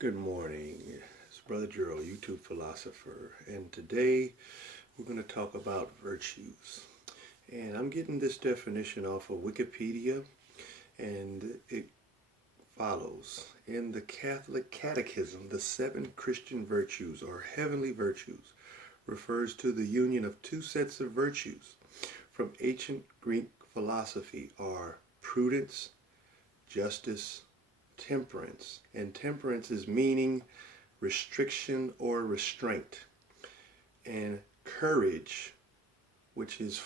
Good morning. It's Brother Jero, YouTube philosopher, and today we're going to talk about virtues. And I'm getting this definition off of Wikipedia, and it follows. In the Catholic Catechism, the seven Christian virtues, or heavenly virtues, refers to the union of two sets of virtues from ancient Greek philosophy are prudence, justice, temperance. And temperance is meaning restriction or restraint, and courage, which is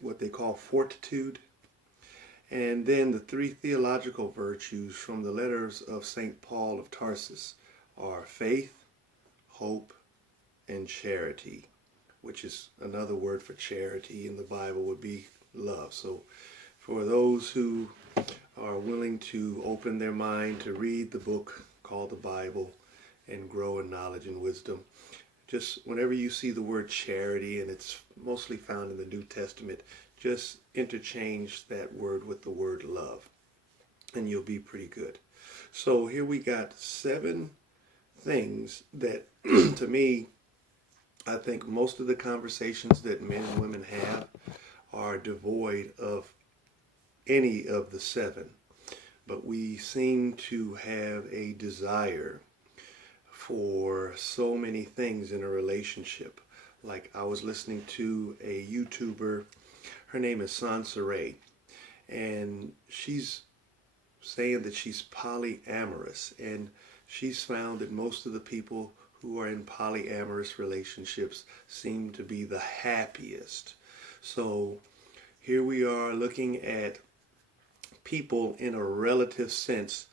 what they call fortitude. And then the three theological virtues from the letters of St. Paul of Tarsus are faith, hope, and charity, which is another word for charity in the Bible would be love. So for those who are willing to open their mind to read the book called the Bible and grow in knowledge and wisdom, just whenever you see the word charity, and it's mostly found in the New Testament, just interchange that word with the word love, and you'll be pretty good. So here we got seven things that, to me, I think most of the conversations that men and women have are devoid of any of the seven. But we seem to have a desire for so many things in a relationship. Like I was listening to a YouTuber, her name is Sansa, and she's saying that she's polyamorous, and she's found that most of the people who are in polyamorous relationships seem to be the happiest. So here we are looking at people in a relative sense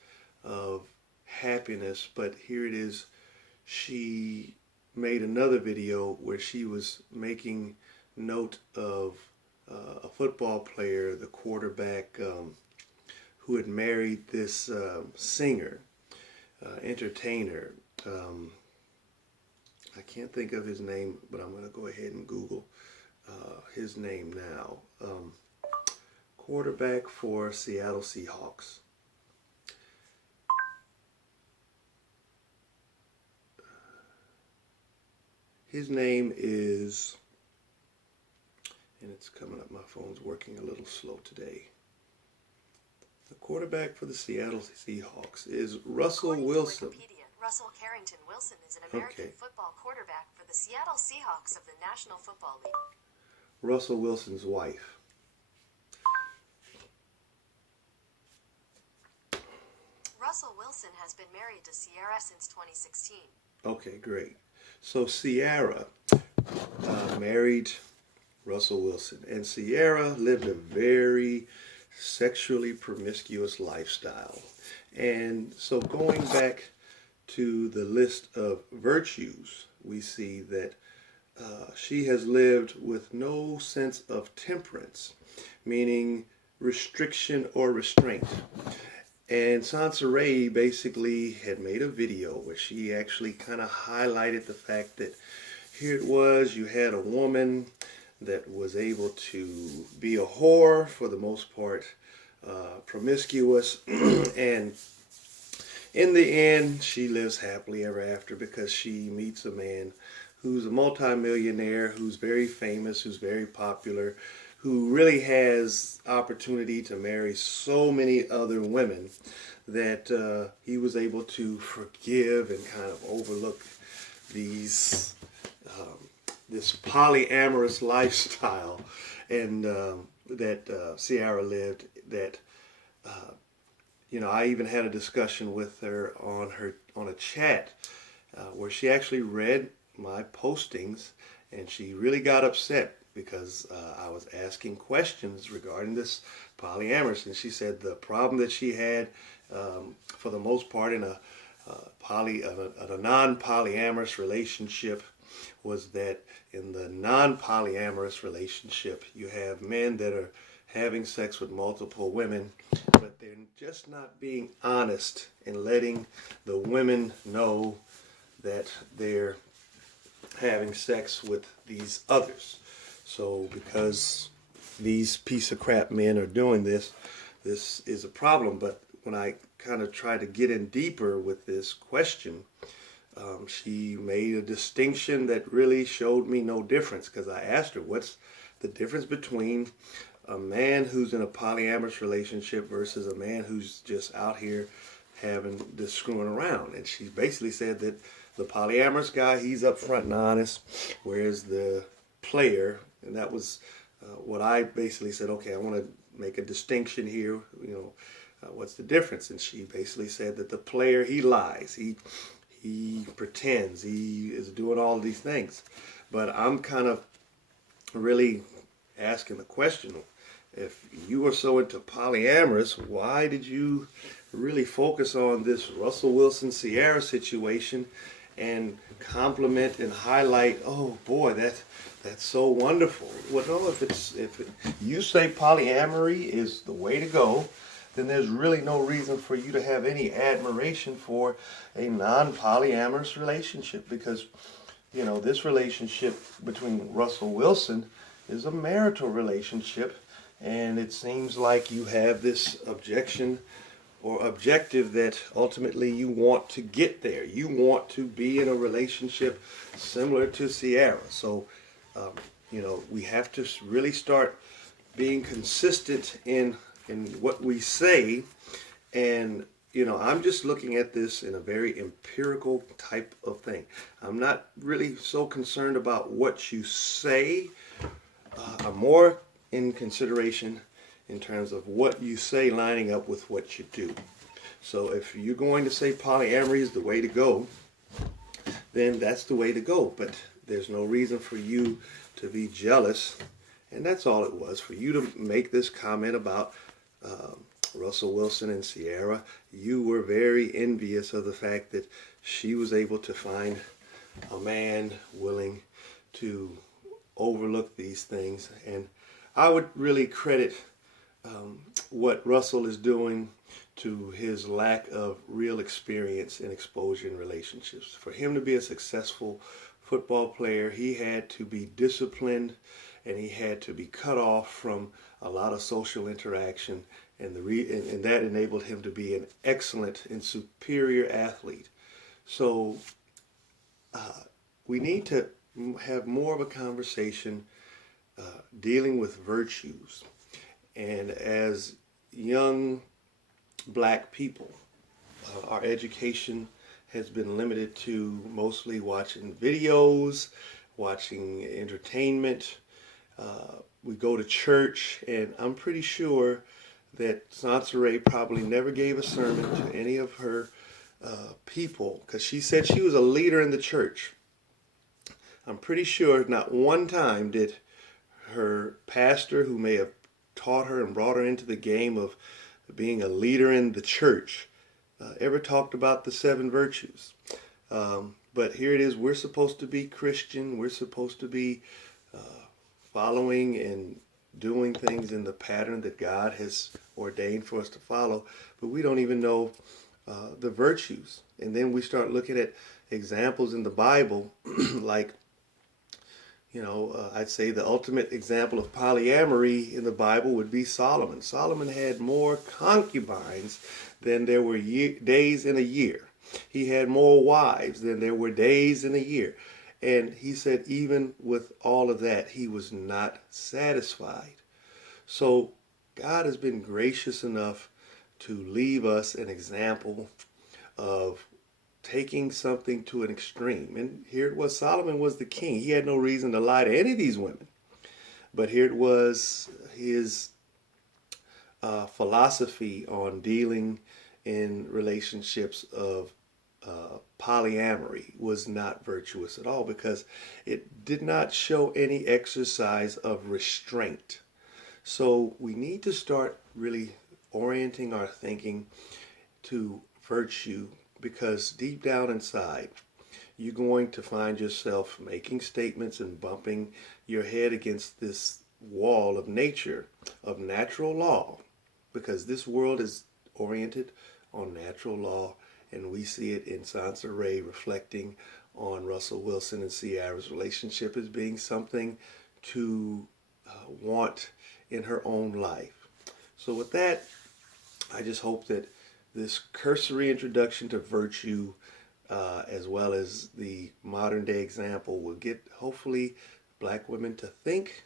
of happiness, but here it is, she made another video where she was making note of a football player, the quarterback, who had married this singer, entertainer. I can't think of his name, but I'm going to go ahead and Google his name now. Quarterback for Seattle Seahawks. His name is, and it's coming up, my phone's working a little slow today. The quarterback for the Seattle Seahawks is Russell According Wilson. to Wikipedia, Russell Carrington Wilson is an American football quarterback for the Seattle Seahawks of the National Football League. Russell Wilson's wife. Russell Wilson has been married to Ciara since 2016. Okay, great. So Ciara married Russell Wilson, and Ciara lived a very sexually promiscuous lifestyle. And so going back to the list of virtues, we see that she has lived with no sense of temperance, meaning restriction or restraint. And Sansa basically had made a video where she actually kind of highlighted the fact that here it was, you had a woman that was able to be a whore for the most part, promiscuous, and in the end, she lives happily ever after because she meets a man who's a multimillionaire, who's very famous, who's very popular, who really has opportunity to marry so many other women that he was able to forgive and kind of overlook these this polyamorous lifestyle and that Ciara lived. That I even had a discussion with her on a chat where she actually read my postings, and she really got upset because I was asking questions regarding this polyamorous, and she said the problem that she had, for the most part, in a non-polyamorous relationship was that in the non-polyamorous relationship you have men that are having sex with multiple women, but they're just not being honest and letting the women know that they're having sex with these others. So because these piece of crap men are doing this, this is a problem. But when I kind of try to get in deeper with this question, she made a distinction that really showed me no difference, because I asked her, what's the difference between a man who's in a polyamorous relationship versus a man who's just out here having this screwing around? And she basically said that the polyamorous guy, he's upfront and honest, whereas the player, and that was what I basically said, okay, I want to make a distinction here, what's the difference? And she basically said that the player, he lies, he pretends, he is doing all these things. But I'm kind of really asking the question, if you were so into polyamorous, why did you really focus on this Russell Wilson Ciara situation and compliment and highlight, oh boy, that's so wonderful? Well, no, if you say polyamory is the way to go, then there's really no reason for you to have any admiration for a non-polyamorous relationship, because this relationship between Russell Wilson is a marital relationship, and it seems like you have this objection or objective that ultimately you want to get there. You want to be in a relationship similar to Ciara. So, we have to really start being consistent in what we say. And, I'm just looking at this in a very empirical type of thing. I'm not really so concerned about what you say. I'm more in consideration in terms of what you say lining up with what you do. So if you're going to say polyamory is the way to go, then that's the way to go. But there's no reason for you to be jealous. And that's all it was, for you to make this comment about Russell Wilson and Ciara. You were very envious of the fact that she was able to find a man willing to overlook these things. And I would really credit what Russell is doing to his lack of real experience and exposure in relationships. For him to be a successful football player, he had to be disciplined, and he had to be cut off from a lot of social interaction, and that enabled him to be an excellent and superior athlete. So we need to have more of a conversation dealing with virtues. And as young black people, our education has been limited to mostly watching videos, watching entertainment. We go to church, and I'm pretty sure that Sansaray probably never gave a sermon to any of her people, because she said she was a leader in the church. I'm pretty sure not one time did her pastor, who may have taught her and brought her into the game of being a leader in the church, ever talked about the 7 virtues. But here it is, we're supposed to be Christian, we're supposed to be following and doing things in the pattern that God has ordained for us to follow, but we don't even know the virtues. And then we start looking at examples in the Bible, like, I'd say the ultimate example of polyamory in the Bible would be Solomon. Solomon had more concubines than there were days in a year. He had more wives than there were days in a year. And he said even with all of that, he was not satisfied. So God has been gracious enough to leave us an example of taking something to an extreme. And here it was, Solomon was the king. He had no reason to lie to any of these women. But here it was, his philosophy on dealing in relationships of polyamory was not virtuous at all, because it did not show any exercise of restraint. So we need to start really orienting our thinking to virtue, because deep down inside, you're going to find yourself making statements and bumping your head against this wall of nature, of natural law, because this world is oriented on natural law, and we see it in Sansaray reflecting on Russell Wilson and Ciara's relationship as being something to want in her own life. So with that, I just hope that this cursory introduction to virtue, as well as the modern day example, will get hopefully black women to think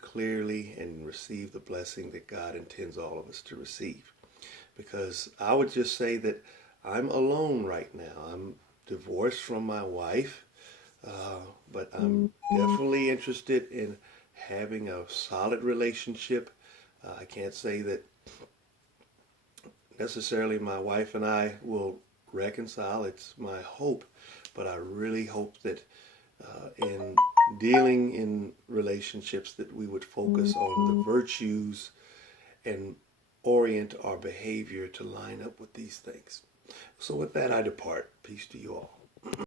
clearly and receive the blessing that God intends all of us to receive. Because I would just say that I'm alone right now. I'm divorced from my wife, but I'm definitely interested in having a solid relationship. I can't say that necessarily my wife and I will reconcile. It's my hope, but I really hope that in dealing in relationships that we would focus on the virtues and orient our behavior to line up with these things. So with that, I depart. Peace to you all.